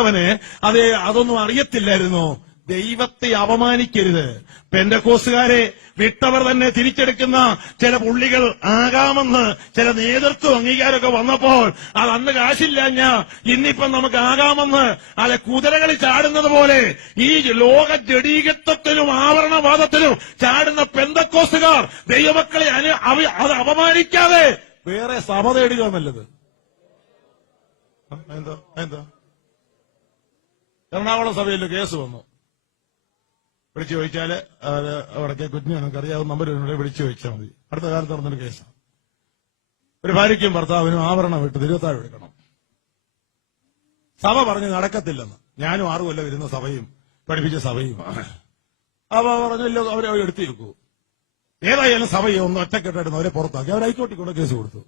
അവന് അതൊന്നും അറിയത്തില്ലായിരുന്നു. ദൈവത്തെ അപമാനിക്കരുത്. പെന്തക്കോസ്തുകാരെ വിട്ടവർ തന്നെ തിരിച്ചെടുക്കുന്ന ചില പുള്ളികൾ ആകാമെന്ന് ചില നേതൃത്വം അംഗീകാരമൊക്കെ വന്നപ്പോൾ അത് അന്ന് കാശില്ലാഞ്ഞ ഇന്നിപ്പം നമുക്ക് ആകാമെന്ന് അല്ലെ കുതിരകളിൽ ചാടുന്നത് പോലെ ഈ ലോക ജഡീകത്വത്തിനും ആവരണവാദത്തിനും ചാടുന്ന പെന്തക്കോസ്തുകാർ ദൈവമക്കളെ അത് അപമാനിക്കാതെ വേറെ സഭ തേടുക നല്ലത്. എന്താ എറണാകുളം സഭയിൽ കേസ് വന്നു. വിളിച്ചു ചോദിച്ചാല് അവിടേക്ക് കുഞ്ഞു നമുക്ക് അറിയാവുന്ന നമ്പർ വിളിച്ചു ചോദിച്ചാൽ മതി. അടുത്ത കാലത്ത് നടന്നൊരു കേസാണ്. ഒരു ഭാര്യയ്ക്കും ഭർത്താവിനും ആവരണം വിട്ട് തിരുവത്താഴ് എടുക്കണം. സഭ പറഞ്ഞ് നടക്കത്തില്ലെന്ന്. ഞാനും 6 കൊല്ലം ഇരുന്ന സഭയും പഠിപ്പിച്ച സഭയും അവ പറഞ്ഞല്ലോ അവരെ എടുത്തിരിക്കൂ. ഏതായാലും സഭയെ ഒന്ന് ഒറ്റക്കെട്ടായിരുന്നു അവരെ പുറത്താക്കി. അവർ ഹൈക്കോടതി കൊണ്ട് കേസ് കൊടുത്തു.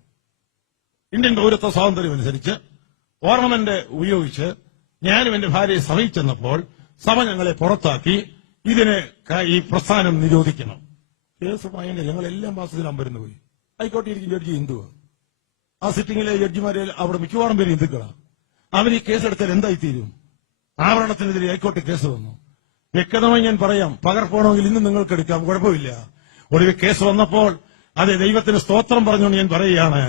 ഇന്ത്യൻ പൗരത്വ സ്വാതന്ത്ര്യം അനുസരിച്ച് ഓർണമെന്റ് ഉപയോഗിച്ച് ഞാനും എന്റെ ഭാര്യയെ സഭയിൽ ചെന്നപ്പോൾ സഭ ഞങ്ങളെ പുറത്താക്കി. ഇതിന് ഈ പ്രസ്ഥാനം നിരോധിക്കണം. കേസ് ഭയങ്കര. ഞങ്ങളെല്ലാം മാസത്തിൽ വരുന്നു പോയി. ഹൈക്കോടതി ഇരിക്കും ജഡ്ജി ഹിന്ദുവാ. ആ സിറ്റിംഗിലെ ജഡ്ജിമാരെ അവിടെ മിക്കവാറും പേര് ഹിന്ദുക്കളാണ്. അവർ ഈ കേസെടുത്താൽ എന്തായിത്തീരും? ആവരണത്തിനെതിരെ ഹൈക്കോടതി കേസ് വന്നു. വ്യക്തമായി ഞാൻ പറയാം, പകർപ്പണമെങ്കിൽ ഇന്ന് നിങ്ങൾക്ക് എടുക്കാം, കുഴപ്പമില്ല. ഒടുവിൽ കേസ് വന്നപ്പോൾ അത് ദൈവത്തിന് സ്തോത്രം പറഞ്ഞുകൊണ്ട് ഞാൻ പറയുകയാണ്,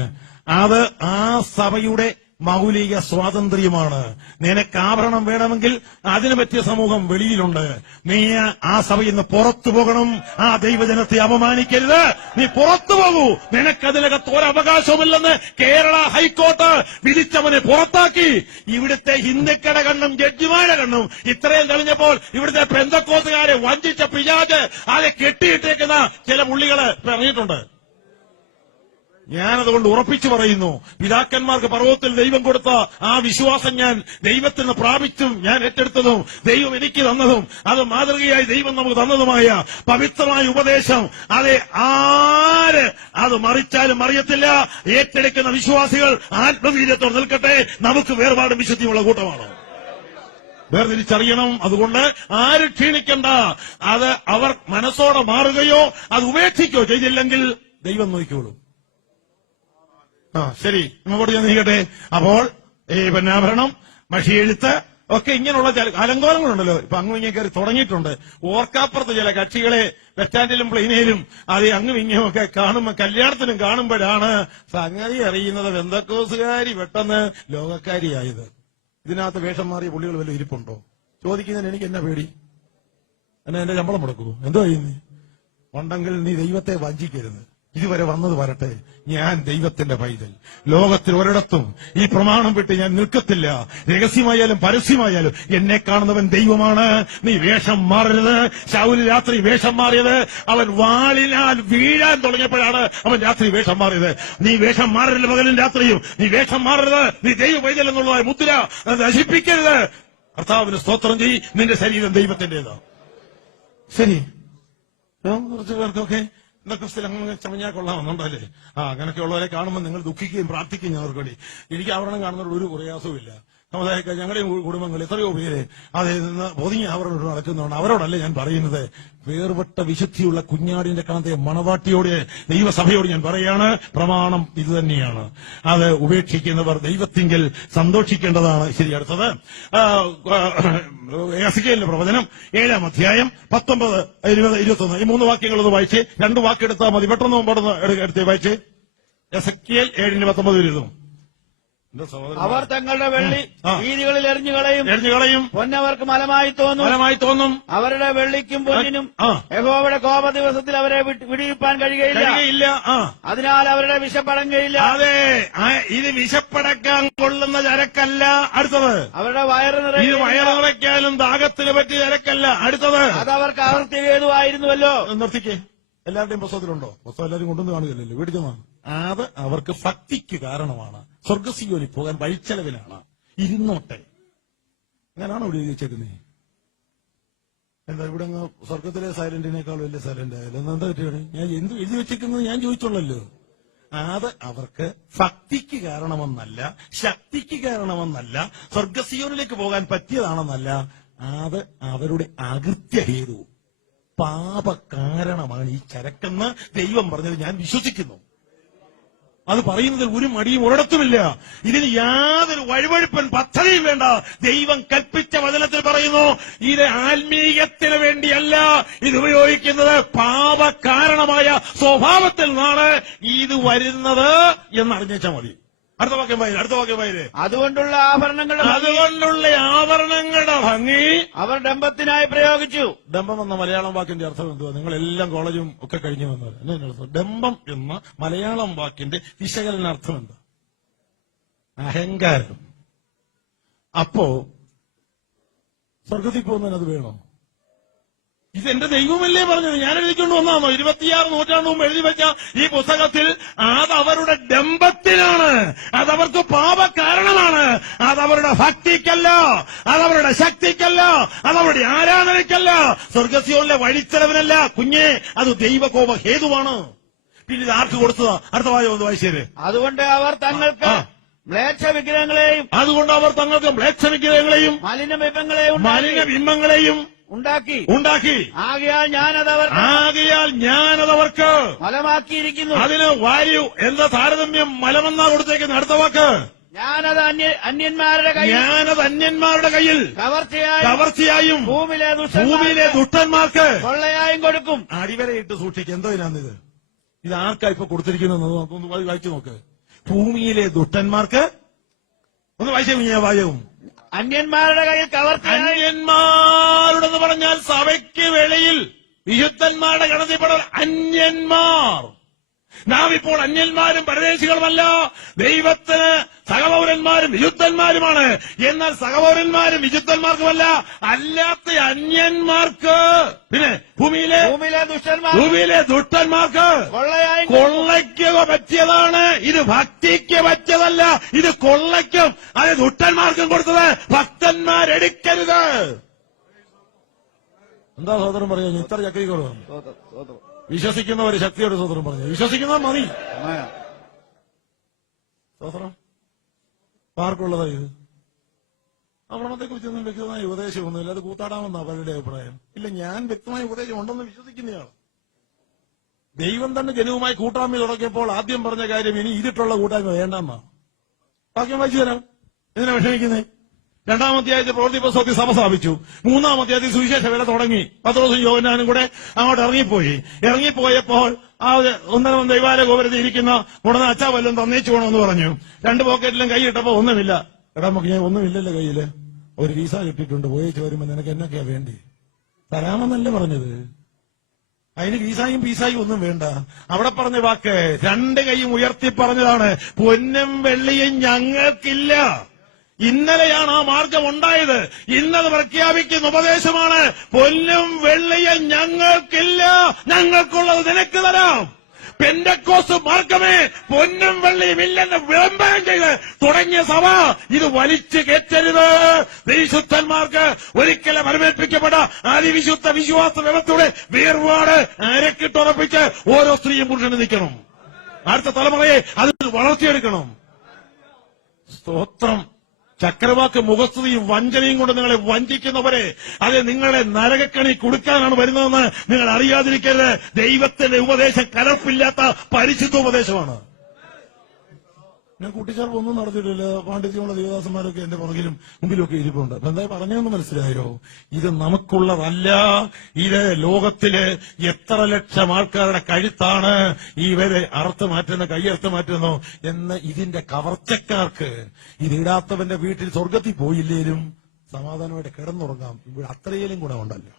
അത് ആ സഭയുടെ മൗലിക സ്വാതന്ത്ര്യമാണ്. നിനക്ക് ആഭരണം വേണമെങ്കിൽ അതിന് പറ്റിയ സമൂഹം വെളിയിലുണ്ട്. നീ ആ സഭയിൽ നിന്ന് പുറത്തു പോകണം. ആ ദൈവജനത്തെ അപമാനിക്കരുത്. നീ പുറത്തു പോകൂ. നിനക്കതിനകത്ത് ഒരവകാശവുമില്ലെന്ന് കേരള ഹൈക്കോർട്ട് വിധിച്ചവനെ പുറത്താക്കി. ഇവിടുത്തെ ഹിന്ദുക്കളുടെ കണ്ണും ജഡ്ജിമാരുടെ കണ്ണും ഇത്രയും തെളിഞ്ഞപ്പോൾ ഇവിടുത്തെ പെന്തക്കോസ്തുകാരെ വഞ്ചിച്ച പിശാച് ആരെ കെട്ടിയിട്ടേക്കുന്ന ചില പുള്ളികള് ഇറങ്ങിയിട്ടുണ്ട്. ഞാനതുകൊണ്ട് ഉറപ്പിച്ചു പറയുന്നു, പിതാക്കന്മാർക്ക് പർവ്വതത്തിൽ ദൈവം കൊടുത്ത ആ വിശ്വാസം ഞാൻ ദൈവത്തിൽ നിന്ന് പ്രാപിച്ചും ഞാൻ ഏറ്റെടുത്തതും ദൈവം എനിക്ക് തന്നതും അത് മാതൃകയായി ദൈവം നമുക്ക് തന്നതുമായ പവിത്രമായ ഉപദേശം അതെ ആര് അത് മറിച്ചാലും മറിയത്തില്ല. ഏറ്റെടുക്കുന്ന വിശ്വാസികൾ ആത്മവീര്യത്തോടെ നിൽക്കട്ടെ. നമുക്ക് വേർപാടും വിശുദ്ധിയുള്ള കൂട്ടമാണ്. വേർതിരിച്ചറിയണം. അതുകൊണ്ട് ആരും ക്ഷീണിക്കണ്ട. അത് അവർ മനസ്സോടെ മാറുകയോ അത് ഉപേക്ഷിക്കുകയോ ചെയ്തില്ലെങ്കിൽ ദൈവം നോക്കിക്കോളും. ശരി, ഇങ്ങോട്ട് ഞാൻ നീക്കട്ടെ. അപ്പോൾ ഈ പൊന്നാഭരണം, മഷിയെഴുത്ത് ഒക്കെ ഇങ്ങനെയുള്ള ചില അലങ്കോലങ്ങളുണ്ടല്ലോ. ഇപ്പൊ അങ്ങും ഇങ്ങനെ കയറി തുടങ്ങിയിട്ടുണ്ട്. ഓർക്കാപ്പുറത്ത് ചില കക്ഷികളെ ബസ് സ്റ്റാൻഡിലും പ്ലെയിനിലും അത് അങ്ങും ഇങ്ങും ഒക്കെ കാണുമ്പോൾ കല്യാണത്തിനും കാണുമ്പോഴാണ് സംഗതി അറിയുന്നത് പെന്തക്കോസ്തുകാരി പെട്ടെന്ന് ലോകക്കാരിയായത്. ഇതിനകത്ത് വേഷം മാറിയ പുള്ളികൾ വല്ല ഇരിപ്പുണ്ടോ? ചോദിക്കുന്നതിന് എനിക്ക് എന്നാ പേടി? എന്നെ എന്റെ ശമ്പളം മുടക്കൂ? എന്തോ ചെയ്യുന്നേ? ഉണ്ടെങ്കിൽ നീ ദൈവത്തെ വഞ്ചിക്കരുത്. ഇതുവരെ വന്നത് വരട്ടെ. ഞാൻ ദൈവത്തിന്റെ പൈതൽ. ലോകത്തിൽ ഒരിടത്തും ഈ പ്രമാണം വിട്ട് ഞാൻ നിൽക്കത്തില്ല. രഹസ്യമായാലും പരസ്യമായാലും എന്നെ കാണുന്നവൻ ദൈവമാണ്. നീ വേഷം മാറരുത്. ശൗൽ രാത്രി വേഷം മാറിയത് അവൻ വാളിനാൽ വീഴാൻ തുടങ്ങിയപ്പോഴാണ് അവൻ രാത്രി വേഷം മാറിയത്. നീ വേഷം മാറരുത്. പകലും രാത്രിയും നീ വേഷം മാറരുത്. നീ ദൈവ പൈതൽ എന്നുള്ളതായ മുദ്ര നശിപ്പിക്കരുത്. കർത്താവിന് സ്തോത്രം ചെയ്യ്. നിന്റെ ശരീരം ദൈവത്തിന്റേതാണ്. ശരി, കുറച്ച് പേർക്കൊക്കെ എന്നൊക്കെ സ്ഥലങ്ങൾ ചമഞ്ഞാൽ കൊള്ളാമെന്നുണ്ടല്ലേ? അങ്ങനെയൊക്കെ ഉള്ളവരെ കാണുമ്പോൾ നിങ്ങൾ ദുഃഖിക്കുകയും പ്രാർത്ഥിക്കുകയും ഞങ്ങൾക്ക് വേണ്ടി. എനിക്ക് ആവരണം കാണുന്നതിൽ ഒരു പ്രയാസവും ഇല്ല. സമുദായക്കാർ ഞങ്ങളുടെ കുടുംബങ്ങൾ എത്രയോ പേര് അതിൽ നിന്ന് പൊതിഞ്ഞ് അവരോട് നടക്കുന്നുണ്ട്. അവരോടല്ല ഞാൻ പറയുന്നത്. വേർപെട്ട വിശുദ്ധിയുള്ള കുഞ്ഞാടിന്റെ കാണത്തെ മണവാട്ടിയോട് ദൈവസഭയോട് ഞാൻ പറയാണ്, പ്രമാണം ഇത് തന്നെയാണ്. അത് ഉപേക്ഷിക്കുന്നവർ ദൈവത്തിങ്കിൽ സന്തോഷിക്കേണ്ടതാണ്. ശരി, അടുത്തത് എസെക്കിയേലിന്റെ പ്രവചനം 7-ാം അധ്യായം 19, 20, 21 ഈ 3 വാക്യങ്ങളൊന്ന് വായിച്ച്. 2 വാക്കെടുത്താൽ മതി. പെട്ടെന്ന് മുമ്പോട്ട് എടുത്ത് വായിച്ച്. എസെക്കിയേൽ 7:19 അവർ തങ്ങളുടെ വെള്ളി വീതികളിൽ എറിഞ്ഞുകളയും. പൊന്നവർക്ക് മലമായി തോന്നും. അവരുടെ വെള്ളിക്കും പൊന്നിനും യഹോവയുടെ കോപ ദിവസത്തിൽ അവരെ വിടിയിപ്പാൻ കഴിയുകയില്ല. അതിനാൽ അവരുടെ വിശപ്പടങ്ങയില്ല. അതെ, ഇത് വിശപ്പടക്കാൻ കൊള്ളുന്ന ചരക്കല്ല. അടുത്തത് അവരുടെ വയറ് നിറയ്ക്കാനും ദാഹത്തിന് പറ്റിയ ചരക്കല്ല. അടുത്തത് അത് അവർക്ക് ആവർത്തികേതുവായിരുന്നുവല്ലോ. നിർത്തിക്കേ. എല്ലാവരുടെയും പുസ്തകത്തിലുണ്ടോ? പുസ്തകം എല്ലാവരും കൊണ്ടുവന്ന് കാണുകയല്ലോ, വീടിച്ചമാണ്. അത് അവർക്ക് ഭക്തിക്ക് കാരണമാണ്. സ്വർഗസിയോലി പോകാൻ വഴിച്ചെലവിലാണ്. ഇരുന്നോട്ടെ. അങ്ങനെയാണോ ഇവിടെ എഴുതി വെച്ചേക്കുന്നത്? എന്താ ഇവിടെ സ്വർഗത്തിലെ സൈലന്റിനേക്കാൾ വലിയ സൈലന്റ് ആയാലും എന്താ പറ്റിയാണ്? ഞാൻ എന്ത് എഴുതി വെച്ചേക്കുന്നത് ഞാൻ ചോദിച്ചുള്ളല്ലോ. അത് അവർക്ക് ഭക്തിക്ക് കാരണമെന്നല്ല, ശക്തിക്ക് കാരണമെന്നല്ല, സ്വർഗസിയോനിലേക്ക് പോകാൻ പറ്റിയതാണെന്നല്ല. അത് അവരുടെ അകൃത്യഹേതു, പാപ കാരണമാണ് ഈ ചരക്കെന്ന് ദൈവം പറഞ്ഞത് ഞാൻ വിശ്വസിക്കുന്നു. അത് പറയുന്നതിൽ ഒരു മടിയും ഒരിടത്തുമില്ല. ഇതിന് യാതൊരു വഴിവഴുപ്പൻ പദ്ധതിയും വേണ്ട. ദൈവം കൽപ്പിച്ച വചനത്തിൽ പറയുന്നു, ഇത് ആത്മീയത്തിന് വേണ്ടിയല്ല ഇത് ഉപയോഗിക്കുന്നത്, പാപകാരണമായ സ്വഭാവത്തിൽ നിന്നാണ് ഇത് വരുന്നത് എന്നറിഞ്ഞാൽ മതി. അടുത്ത വാക്യം വായിര്. അതുകൊണ്ടുള്ള ആഭരണങ്ങളുടെ ഭംഗി അവർ ഡംബത്തിനായി പ്രയോഗിച്ചു. ഡംബം എന്ന മലയാളം വാക്കിന്റെ അർത്ഥം എന്തുവാ? നിങ്ങളെല്ലാം കോളേജും ഒക്കെ കഴിഞ്ഞു വന്നവർ എന്നതിന്റെ അർത്ഥം. ഡംബം എന്ന മലയാളം വാക്കിന്റെ വിശകലനാർത്ഥം എന്താ? അഹങ്കാരം. അപ്പോ സ്വർഗത്തിൽ പോകുന്നതിന് അത് വേണോ? ഇതെന്റെ ദൈവമല്ലേ പറഞ്ഞത്? ഞാൻ എഴുതിക്കൊണ്ട് വന്നാണോ? 26 നൂറ്റാണ്ട് മുമ്പ് എഴുതി വെച്ച ഈ പുസ്തകത്തിൽ അതവരുടെ ഡംബത്തിനാണ്, അതവർക്ക് പാപകാരണമാണ്, അതവരുടെ ഭക്തിക്കല്ല, അതവരുടെ ശക്തിക്കല്ല, അതവരുടെ ആരാധനയ്ക്കല്ല, സ്വർഗസ്യോനിലെ വഴിച്ചെലവിനല്ല കുഞ്ഞെ, അത് ദൈവകോപ ഹേതുവാണ്. പിന്നെ ഇത് ആർക്ക് കൊടുത്തതാ? അടുത്ത ഒന്ന് വായിച്ചേര്. അതുകൊണ്ട് അവർ തങ്ങൾക്ക് മ്ലേച്ഛവിഗ്രഹങ്ങളെയും മലിനബിംബങ്ങളെയും ഉണ്ടാക്കി ആകയാൽ ഞാനതവർക്ക് മലമാക്കിയിരിക്കുന്നു. അതിന് വാല്യൂ എന്താ താരതമ്യം? മലമെന്നാ കൊടുത്തേക്കുന്ന. അടുത്ത വാക്ക് ഞാനത് അന്യന്മാരുടെ കയ്യിൽ കവർച്ചയായും ഭൂമിയിലെ ദുഷ്ടന്മാർക്ക് കൊള്ളയായും കൊടുക്കും. അടിവരയിട്ട് സൂക്ഷിക്കും. എന്തോ ഇതിനാന്നിത്? ഇത് ആർക്കാ ഇപ്പൊ കൊടുത്തിരിക്കുന്നത്? ഒന്ന് വായിച്ചു നോക്ക്. ഭൂമിയിലെ ദുഷ്ടന്മാർക്ക്. ഒന്ന് വായിക്കും. അന്യന്മാരുടെ കയ്യിൽ അന്യന്മാരുടെന്ന് പറഞ്ഞാൽ സഭയ്ക്ക് വെളിയിൽ വിശുദ്ധന്മാരുടെ ഗണത്തിൽപ്പെടാൻ അന്യന്മാർ. നാം ഇപ്പോൾ അന്യന്മാരും പരദേശികളുമല്ല, ദൈവത്തിന് സഹപൗരന്മാരും വിശുദ്ധന്മാരുമാണ്. എന്നാൽ സഹപൗരന്മാരും വിശുദ്ധന്മാർക്കുമല്ല, അല്ലാത്ത അന്യന്മാർക്ക്, പിന്നെ ഭൂമിയിലെ ദുഷ്ടന്മാർക്ക് കൊള്ളയ്ക്ക് പറ്റിയതാണ്. ഇത് ഭക്തിക്ക് പറ്റിയതല്ല, ഇത് കൊള്ളയ്ക്കും അത് ദുഷ്ടന്മാർക്കും കൊടുത്തത്. ഭക്തന്മാരെടുക്കരുത്. എന്താ സഹോദരൻ പറയുന്നത്? ഇത്ര ചക്രീകളോ? വിശ്വസിക്കുന്നവര് ശക്തിയോട് സഹോദരൻ പറഞ്ഞു. വിശ്വസിക്കുന്നവർ മതി. സഹോദരം ആർക്കുള്ളതാ ഇത്? അഭ്രമത്തെ കുറിച്ചൊന്നും വ്യക്തമായ ഉപദേശമൊന്നുമില്ല. അത് കൂത്താടാമെന്നാ പലരുടെ അഭിപ്രായം. ഇല്ല, ഞാൻ വ്യക്തമായ ഉപദേശം ഉണ്ടെന്ന് വിശ്വസിക്കുന്നയാൾ. ദൈവം തന്നെ ജനവുമായി കൂട്ടായ്മ തുടങ്ങിയപ്പോൾ ആദ്യം പറഞ്ഞ കാര്യം ഇനി ഇതിട്ടുള്ള കൂട്ടായ്മ വേണ്ടെന്നാ. വാക്യം വായിച്ചു തരാം. എന്തിനാ വിഷമിക്കുന്നേ? 2-ാം അധ്യായത്തിൽ പ്രവൃത്തി പുസ്തകത്തിൽ സഭ സ്ഥാപിച്ചു. 3-ാം അധ്യായത്തിൽ സുവിശേഷ വേല തുടങ്ങി. പത്രോസും യോഹന്നാനും കൂടെ അങ്ങോട്ട് ഇറങ്ങിപ്പോയപ്പോൾ ആ ഒന്നരം ദൈവാലയ ഗോപുരത്തിൽ ഇരിക്കുന്ന ഉടനെ അച്ഛാ വല്ലതും തന്നേച്ചു വേണമെന്ന് പറഞ്ഞു. 2 പോക്കറ്റിലും കൈ ഇട്ടപ്പോ ഒന്നുമില്ല. എടാ ഞാൻ ഒന്നുമില്ലല്ലോ കയ്യില്, ഒരു വീസ കിട്ടിയിട്ടുണ്ട്, പോയേച്ച് വരുമ്പോ നിനക്ക് എന്നൊക്കെയാ വേണ്ടി? തരാമെന്നല്ലേ പറഞ്ഞത്. അതിന് വീസായും പീസായും ഒന്നും വേണ്ട. അവിടെ പറഞ്ഞ വാക്ക് 2 കൈയും ഉയർത്തി പറഞ്ഞതാണ്, പൊന്നും വെള്ളിയും ഞങ്ങൾക്കില്ല. ഇന്നലെയാണ് ആ മാർഗം ഉണ്ടായത്. ഇന്നത് പ്രഖ്യാപിക്കുന്ന ഉപദേശമാണ്, പൊന്നും വെള്ളിയും ഞങ്ങൾക്കില്ല, ഞങ്ങൾക്കുള്ളത് നിനക്ക് തരാം. പെന്തക്കോസ്ത് മാർഗമേ പൊന്നും വെള്ളിയും ഇല്ലെന്ന് വിളംബരം ചെയ്ത് തുടങ്ങിയ സഭ ഇത് വലിച്ചു കയറ്റരുത്. വിശുദ്ധന്മാർക്ക് ഒരിക്കലും പരമേൽപ്പിക്കപ്പെട്ട അതിവിശുദ്ധ വിശ്വാസ വ്യവസ്ഥയുടെ വേർപാട് അരക്കിട്ടുറപ്പിച്ച് ഓരോ സ്ത്രീയും പുരുഷനും നിൽക്കണം. അടുത്ത തലമുറയെ അതിൽ വളർത്തിയെടുക്കണം. സ്തോത്രം. ചക്രവാക്ക് മുഖസ്തുതിയും വഞ്ചനയും കൊണ്ട് നിങ്ങളെ വഞ്ചിക്കുന്നവരെ, അത് നിങ്ങളെ നരകക്കണി കൊടുക്കാനാണ് വരുന്നതെന്ന് നിങ്ങൾ അറിയാതിരിക്കരുത്. ദൈവത്തിന്റെ ഉപദേശം കലർപ്പില്ലാത്ത പരിശുദ്ധ ഉപദേശമാണ്. ഞാൻ കൂട്ടിച്ചേർപ്പ് ഒന്നും നടത്തിയിട്ടില്ല. പാണ്ഡിത്യമുള്ള ദേവദാസന്മാരൊക്കെ എന്റെ പുറകിലും മുമ്പിലൊക്കെ ഇരിപ്പുണ്ട്. അപ്പൊ എന്താ പറഞ്ഞതെന്ന് മനസ്സിലായോ? ഇത് നമുക്കുള്ളതല്ല. ഇത് ലോകത്തില് എത്ര ലക്ഷം ആൾക്കാരുടെ കഴുത്താണ് ഇവരെ അറുത്ത് മാറ്റുന്ന, കൈയറുത്ത് മാറ്റുന്നു എന്ന് ഇതിന്റെ കവർച്ചക്കാർക്ക്, ഇതിടാത്തവന്റെ വീട്ടിൽ സ്വർഗത്തിൽ പോയില്ലേലും സമാധാനമായിട്ട് കിടന്നുറങ്ങാം. ഇവിടെ അത്രയിലും ഗുണമുണ്ടല്ലോ.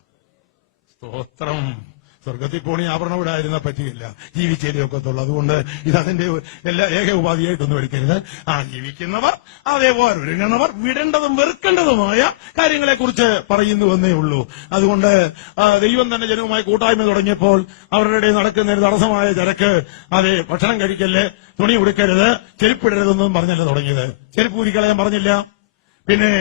സ്തോത്രം. സ്വർഗത്തിൽ പോണി ആഭരണം ഇടാതിരുന്ന പറ്റിയില്ല, ജീവിച്ചേലേ ഒക്കത്തുള്ളൂ. അതുകൊണ്ട് ഇതതിന്റെ ഏക ഉപാധിയായിട്ടൊന്നും എടുക്കരുത്. ജീവിക്കുന്നവർ, അതേപോലെ ഒരുങ്ങുന്നവർ, വിടേണ്ടതും വെറുക്കേണ്ടതുമായ കാര്യങ്ങളെക്കുറിച്ച് പറയുന്നുവെന്നേ ഉള്ളൂ. അതുകൊണ്ട് ദൈവം തന്നെ ജനവുമായി കൂട്ടായ്മ തുടങ്ങിയപ്പോൾ അവരുടെ ഇടയിൽ നടക്കുന്നതിന് തടസ്സമായ ചരക്ക്, അതെ ഭക്ഷണം കഴിക്കല്ലേ, തുണി ഉടുക്കരുത്, ചെരുപ്പിടരുതെന്നും പറഞ്ഞല്ല തുടങ്ങിയത്. ചെരുപ്പ് ഊരിക്കളയാൻ പറഞ്ഞില്ല. പിന്നെ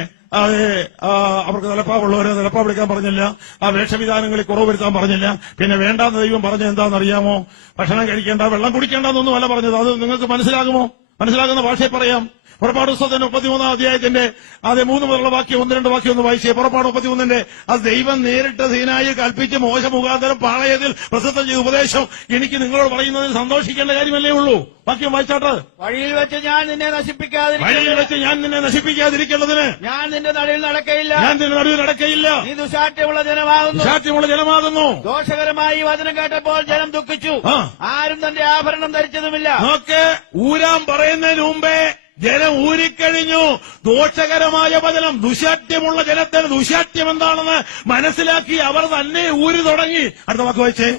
അവർക്ക് നിലപ്പാവുള്ളവരെ നിലപ്പാവ് എടുക്കാൻ പറഞ്ഞില്ല. ആ വേഷവിധാനങ്ങളിൽ കുറവ് വരുത്താൻ പറഞ്ഞില്ല. പിന്നെ വേണ്ടാന്ന് ദൈവം പറഞ്ഞത് എന്താണെന്നറിയാമോ? ഭക്ഷണം കഴിക്കേണ്ട, വെള്ളം കുടിക്കേണ്ടെന്നൊന്നും അല്ല പറഞ്ഞത്. അത് നിങ്ങൾക്ക് മനസ്സിലാകുമോ? മനസ്സിലാകുന്ന ഭാഷയിൽ പറയാം. പുറപ്പാട് പുസ്തകത്തിന്റെ 33 അധ്യായത്തിന്റെ അത് 3 മുതലുള്ള വാക്യം 1-2 വാക്യം ഒന്ന് വായിച്ചേ. പുറപ്പാട് 33 അത് ദൈവം നേരിട്ട് സീനായി കൽപ്പിച്ച് മോശ മുഖാന്തരം പാളയത്തിൽ പ്രസിദ്ധം ചെയ്ത ഉപദേശം എനിക്ക് നിങ്ങളോട് പറയുന്നതിൽ സന്തോഷിക്കേണ്ട കാര്യമല്ലേ ഉള്ളൂ. വാക്യം വായിച്ചാട്ട്. വഴിയിൽ വെച്ച് ഞാൻ നിന്നെ വഴിയിൽ നശിപ്പിക്കാതിരിക്കും, വെച്ച് ഞാൻ നിന്നെ നശിപ്പിക്കാതിരിക്കേണ്ടതിന് ഞാൻ നിന്റെ നടുവിൽ നടക്കയില്ല, ഞാൻ നിന്റെ നടുവിൽ നടക്കയില്ല. നീ ദുശാഠ്യമുള്ള ജനമാകുന്നു. ദുശാഠ്യമുള്ള ജനമാകുന്നു. ദോഷകരമായി ഈ വചനം കേട്ടപ്പോൾ ജനം ദുഃഖിച്ചു, ആ. ആരും തന്റെ ആഭരണം ധരിച്ചതുമില്ല. നോക്ക്, ഊരാൻ പറയുന്നതിന് മുമ്പേ ജനം ഊരിക്കഴിഞ്ഞു. ദോഷകരമായ വചനം, ദുശാഠ്യമുള്ള ജനത്തിന് ദുശാഠ്യം എന്താണെന്ന് മനസ്സിലാക്കി അവർ തന്നെ ഊരി തുടങ്ങി. അടുത്ത വാക്ക് വായിച്ചേ.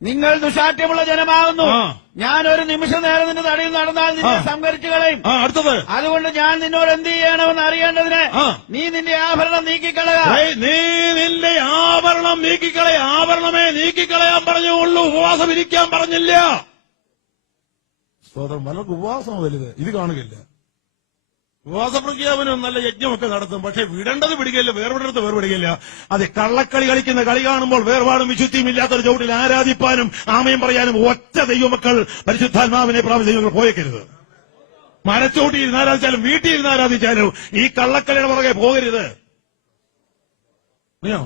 നിങ്ങൾ ദുശാഠ്യമുള്ള ജനമാകുന്നു, ആ. ഞാൻ ഒരു നിമിഷം നേരം നിന്റെ നടുവിൽ നടന്നാൽ നിന്നെ ആ. സംഹരിച്ചു കളയും. അടുത്തത്. അതുകൊണ്ട് ഞാൻ നിന്നോട് എന്ത് ചെയ്യണമെന്ന് അറിയേണ്ടതിന് ആ. നീ നിന്റെ ആഭരണം നീക്കിക്കളക. നീ നിന്റെ ആഭരണം നീക്കിക്കളയ. ആഭരണമേ നീക്കിക്കളയാൻ പറഞ്ഞുള്ളൂ, ഉപവാസം ഇരിക്കാൻ പറഞ്ഞില്ല. സ്വതന്ത്രം പലർക്കും ഉപവാസം വലുത്, ഇത് കാണുകയില്ല. ഉപവാസ പ്രഖ്യാപനം നല്ല യജ്ഞമൊക്കെ നടത്തും, പക്ഷെ വിടേണ്ടത് പിടിക്കില്ല, വേർപെടുത്ത് വേർപെടുകയില്ല. അതെ, കള്ളക്കളി കളിക്കുന്ന കളി കാണുമ്പോൾ വേർപാടും വിശുദ്ധിയും ഇല്ലാത്തൊരു ചവിട്ടിൽ ആരാധിപ്പാനും ആമയം പറയാനും ഒറ്റ ദൈവമക്കൾ പരിശുദ്ധാത്മാവിനെ പ്രാപിച്ച് പോയേക്കരുത്. മരച്ചോട്ടി ഇരുന്ന് ആരാധിച്ചാലും വീട്ടിൽ ഇരുന്ന് ആരാധിച്ചാലും ഈ കള്ളക്കളിയുടെ പുറകെ പോകരുത്. അറിയോ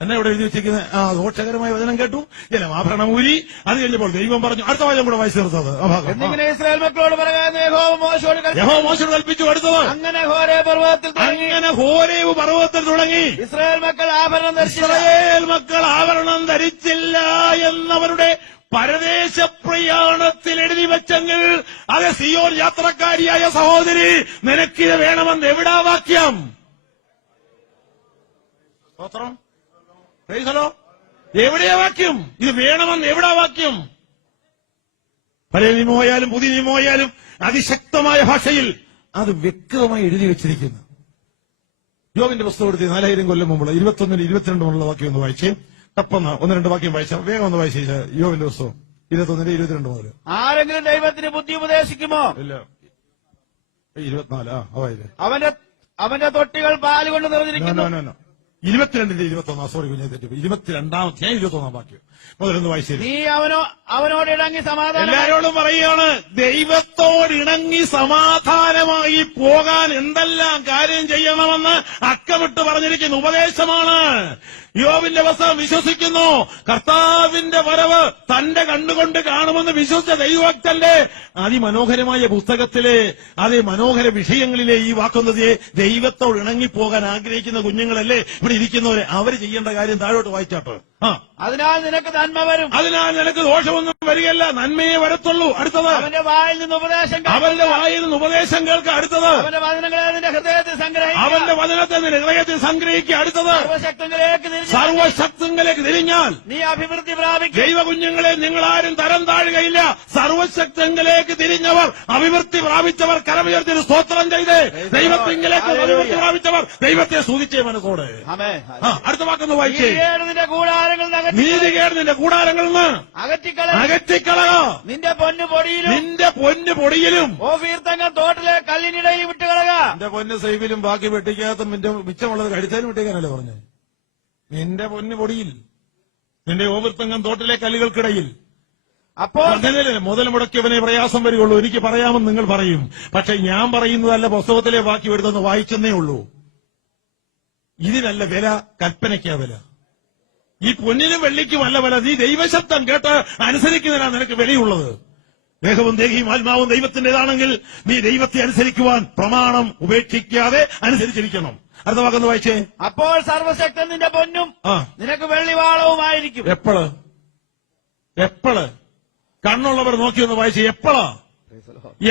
എന്നെ ഇവിടെ എഴുതി വെച്ചിരിക്കുന്നത്? ദോഷകരമായ വചനം കേട്ടു, ജനം ആഭരണം ഊരി. അത് കഴിഞ്ഞപ്പോൾ ദൈവം പറഞ്ഞു. അടുത്ത വാചകം കൂടെ വായിച്ചു തീർത്തത് ആ ഭാഗം. എന്നിങ്ങനെ ഇസ്രായേൽ മക്കളോട് പറയാൻ യഹോവ മോശയോട് കൽപ്പിച്ചു. അടുത്തത്. അങ്ങനെ ഹോരേബ് പർവ്വതത്തിൽ തുടങ്ങി. ഇസ്രായേൽ മക്കൾ ആഭരണം ധരിച്ചില്ല. ഇസ്രായേൽ മക്കൾ ആഭരണം ധരിച്ചില്ല എന്നവരുടെ പരദേശ പ്രയാണത്തിൽ എഴുതി വെച്ചെങ്കിൽ അത് സിയോൻ യാത്രക്കാരിയായ സഹോദരി, നിനക്കിത് വേണമെന്ന് എവിടാ വാക്യം? സ്തോത്രം. ഹലോ, എവിടെയാ വാക്യം? ഇത് വേണമെന്ന് എവിടാ വാക്യം? പഴയ നിയമമായാലും പുതിയ നിയമമായാലും അതിശക്തമായ ഭാഷയിൽ അത് വ്യക്തമായി എഴുതി വെച്ചിരിക്കുന്നു. യോബിന്റെ പുസ്തകം എടുത്ത് 4000 കൊല്ലം മുമ്പുള്ള 21-22 മുതലുള്ള വാക്യം ഒന്ന് വായിച്ചേ. തപ്പന്ന 1-2 വാക്യം വായിച്ച വേഗം ഒന്ന് വായിച്ചേ. യോബിന്റെ പുസ്തകം 21-22 മുതൽ. ആരെങ്കിലും ദൈവത്തിന് ബുദ്ധി ഉപദേശിക്കുമോ? ഇല്ല. 24 അവന്റെ തൊട്ടികൾ പാലുകൊണ്ട് നിറഞ്ഞിരിക്കുന്നു. 22-21. സോറി കുഞ്ഞെ തെറ്റി. 22-ാമത്തെ 21 വാക്യം മുതലൊന്ന് വായിച്ചേ. നീ അവനോട് ഇണങ്ങി സമാധാനം. എല്ലാരോടും പറയുകയാണ്, ദൈവത്തോട് ഇണങ്ങി സമാധാനമായി പോകാൻ എന്തെല്ലാം കാര്യം ചെയ്യണമെന്ന് അക്കമിട്ട് പറഞ്ഞിരിക്കുന്ന ഉപദേശമാണ്. യോബിന്റെ പുസ്തകം വിശ്വസിക്കുന്നു. കർത്താവിന്റെ വരവ് തന്റെ കണ്ണുകൊണ്ട് കാണുമെന്ന് വിശ്വസിച്ച ദൈവഭക്തന്റെ അതിമനോഹരമായ പുസ്തകത്തിലെ അതിമനോഹര വിഷയങ്ങളിലെ ഈ വാക്കൊന്നത്, ദൈവത്തോട് ഇണങ്ങിപ്പോകാൻ ആഗ്രഹിക്കുന്ന കുഞ്ഞുങ്ങളല്ലേ ഇവിടെ ഇരിക്കുന്നവരെ, അവര് ചെയ്യേണ്ട കാര്യം താഴോട്ട് വായിച്ചാട്ടോ. അതിനാൽ നിനക്ക് നന്മ വരും, അതിനാൽ നിനക്ക് ദോഷമൊന്നും വരികയല്ല, നന്മയെ വരത്തുള്ളൂ. അടുത്തത്. അവന്റെ വായിൽ നിന്ന് ഉപദേശം കേൾക്കുക. അടുത്തത്. അവന്റെ വചനങ്ങളെ നിന്റെ ഹൃദയത്തിൽ സംഗ്രഹിക്കുക. അവന്റെ വചനത്തെ നിന്റെ ഹൃദയത്തിൽ സംഗ്രഹിക്കുക. അടുത്തത്. സർവശക്തങ്ങളിലേക്ക് തിരിഞ്ഞാൽ നീ അഭിവൃദ്ധി പ്രാപിക്കും. ദൈവകുഞ്ഞുങ്ങളെ നിങ്ങളാരും തരം താഴുകയില്ല. സർവശക്തങ്ങളിലേക്ക് തിരിഞ്ഞവർ അഭിവൃദ്ധി പ്രാപിച്ചവർ കരമുയർത്തി സ്തോത്രം ചെയ്ത് ദൈവത്തിങ്കിലേക്ക് അഭിവൃദ്ധി പ്രാപിച്ചവർ ദൈവത്തെ സ്തുതിച്ചേ മനസ്സോടെ. അടുത്ത വാക്കൊന്ന് വായിച്ചേ. നീതികേട് നിന്റെ കൂടാരങ്ങളിൽ നിന്ന് അകറ്റിക്കളക. നിന്റെ പൊന്നു പൊടിയിലും ഓഫീർത്തങ്ങൾ തോട്ടിലെ കല്ലിനിടയിൽ വിട്ടുകളക. നിന്റെ പൊന്ന് സൈബിലും ബാക്കി വെട്ടിക്കകത്തും നിന്റെ മിച്ചമുള്ളത് കടിച്ചാലും വിട്ടിക്കാനല്ലേ പറഞ്ഞേ. നിന്റെ പൊന്നു പൊടിയിൽ, നിന്റെ ഓഫീർത്തങ്കം തോട്ടിലെ കല്ലുകൾക്കിടയിൽ. അപ്പോൾ മുതൽ മുടക്കിയവനെ പ്രയാസം വരികയുള്ളൂ. എനിക്ക് പറയാമെന്ന് നിങ്ങൾ പറയും, പക്ഷെ ഞാൻ പറയുന്നതല്ല, പുസ്തകത്തിലെ ബാക്കി വരുതെന്ന് വായിച്ചെന്നേ ഉള്ളൂ. ഇതിനല്ല വില, കൽപ്പനയ്ക്കാ വില. ഈ പൊന്നിനും വെള്ളിക്കും അല്ല വില. നീ ദൈവശബ്ദം കേട്ട് അനുസരിക്കുന്നതിനാണ് നിനക്ക് വിലയുള്ളത്. ദേഹവും ദേഹിയും ആത്മാവും ദൈവത്തിന്റേതാണെങ്കിൽ നീ ദൈവത്തെ അനുസരിക്കുവാൻ പ്രമാണം ഉപേക്ഷിക്കാതെ അനുസരിച്ചിരിക്കണം. അടുത്ത വാക്കൊന്ന് വായിച്ചേ. അപ്പോൾ സർവശക്തൻ നിന്റെ പൊന്നും നിനക്ക് വെള്ളിവാളവുമായിരിക്കും. എപ്പോള് കണ്ണുള്ളവർ നോക്കിയൊന്ന് വായിച്ചേ. എപ്പോഴാ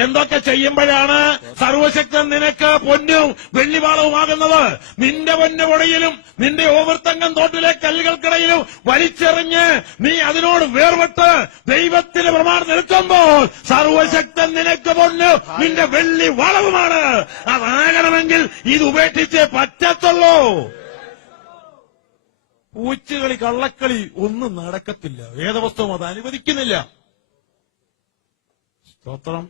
എന്തൊക്കെ ചെയ്യുമ്പോഴാണ് സർവശക്തൻ നിനക്ക് പൊന്നും വെള്ളിവാളവുമാകുന്നത്? നിന്റെ പൊന്നു പൊടിയിലും നിന്റെ ഓവർത്തങ്കം തോട്ടിലെ കല്ലുകൾക്കിടയിലും വലിച്ചെറിഞ്ഞ് നീ അതിനോട് വേർപെട്ട് ദൈവത്തിന്റെ പ്രമാണം നിൽക്കുമ്പോൾ സർവശക്തൻ നിനക്ക് പൊന്നും നിന്റെ വെള്ളി വളവുമാണ്. അതാകണമെങ്കിൽ ഇത് ഉപേക്ഷിച്ചേ പറ്റത്തുള്ളൂ. പൂച്ചുകളി, കള്ളക്കളി ഒന്നും നടക്കത്തില്ല. വേദപുസ്തകം അത് അനുവദിക്കുന്നില്ല. സ്തോത്രം.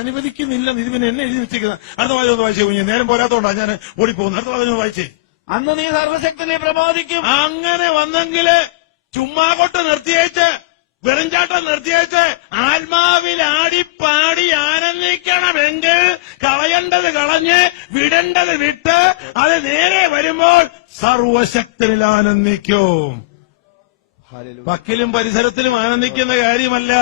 അനുവദിക്കുന്നില്ല. ഇത് പിന്നെ എന്നെ എഴുതി വെച്ചിരിക്കുന്നത്. അടുത്ത വാചകം ഒന്ന് വായിച്ചേ കുഞ്ഞ്. നേരം പോരാത്തോണ്ടാണ് ഞാൻ ഓടിപ്പോകുന്നത്. അടുത്ത വാചകം വായിച്ചേ. അന്ന് നീ സർവശക്തനെ പ്രബോധിക്കും. അങ്ങനെ വന്നെങ്കില് ചുമ്മാ കൊട്ട് നിർത്തിയേച്ച് വെറുംചാട്ടം നിർത്തിയേച്ച് ആത്മാവിൽ ആടിപ്പാടി ആനന്ദിക്കണമെങ്കിൽ കളയേണ്ടത് കളഞ്ഞ് വിടേണ്ടത് വിട്ട് അത് നേരെ വരുമ്പോൾ സർവശക്തനിൽ ആനന്ദിക്കും. വക്കിലും പരിസരത്തിലും ആനന്ദിക്കുന്ന കാര്യമല്ല,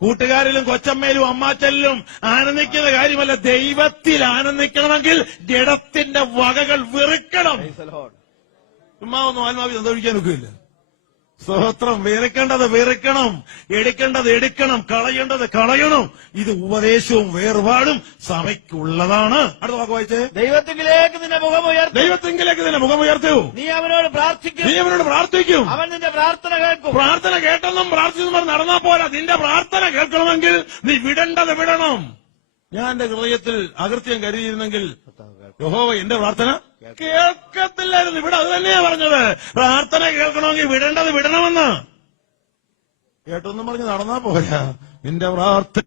കൂട്ടുകാരിലും കൊച്ചമ്മയിലും അമ്മാച്ചലിലും ആനന്ദിക്കുന്ന കാര്യമല്ല. ദൈവത്തിൽ ആനന്ദിക്കണമെങ്കിൽ ജഡത്തിന്റെ വകകൾ വെറുക്കണം. ചുമ്മാ ഒന്നും ആത്മാവിൽ സന്തോഷിക്കാൻ ഒക്കില്ല. സ്തോത്രം. വെറുക്കേണ്ടത് വെറുക്കണം, എടുക്കേണ്ടത് എടുക്കണം, കളയേണ്ടത് കളയണം. ഇത് ഉപദേശവും വേർപാടും സഭയ്ക്കുള്ളതാണ്. അടുത്ത വാക്ക് വായിച്ചേ. ദൈവത്തിങ്കിലേക്ക് നിന്റെ മുഖം ഉയർത്തും. ദൈവത്തിങ്കിലേക്ക് നിന്റെ മുഖം ഉയർത്തൂ. നീ അവനോട് പ്രാർത്ഥിക്കും. നീ അവനോട് പ്രാർത്ഥിക്കും. അവൻ നിന്റെ പ്രാർത്ഥന കേൾക്കും. പ്രാർത്ഥന കേട്ടെന്നും പ്രാർത്ഥിച്ചെന്നും നടന്നാ പോരാ. നിന്റെ പ്രാർത്ഥന കേൾക്കണമെങ്കിൽ നീ വിടേണ്ടത് വിടണം. ഞാൻ എന്റെ ഹൃദയത്തിൽ അകൃത്യം കരുതിയിരുന്നെങ്കിൽ യഹോവ എന്റെ പ്രാർത്ഥന കേൾക്കത്തില്ലായിരുന്നു. ഇവിടെ അത് തന്നെയാ പറഞ്ഞത്. പ്രാർത്ഥന കേൾക്കണമെങ്കിൽ വിടേണ്ടത് വിടണമെന്ന്. കേട്ടൊന്നും പറഞ്ഞ് നടന്നാ പോരാ. നിന്റെ പ്രാർത്ഥന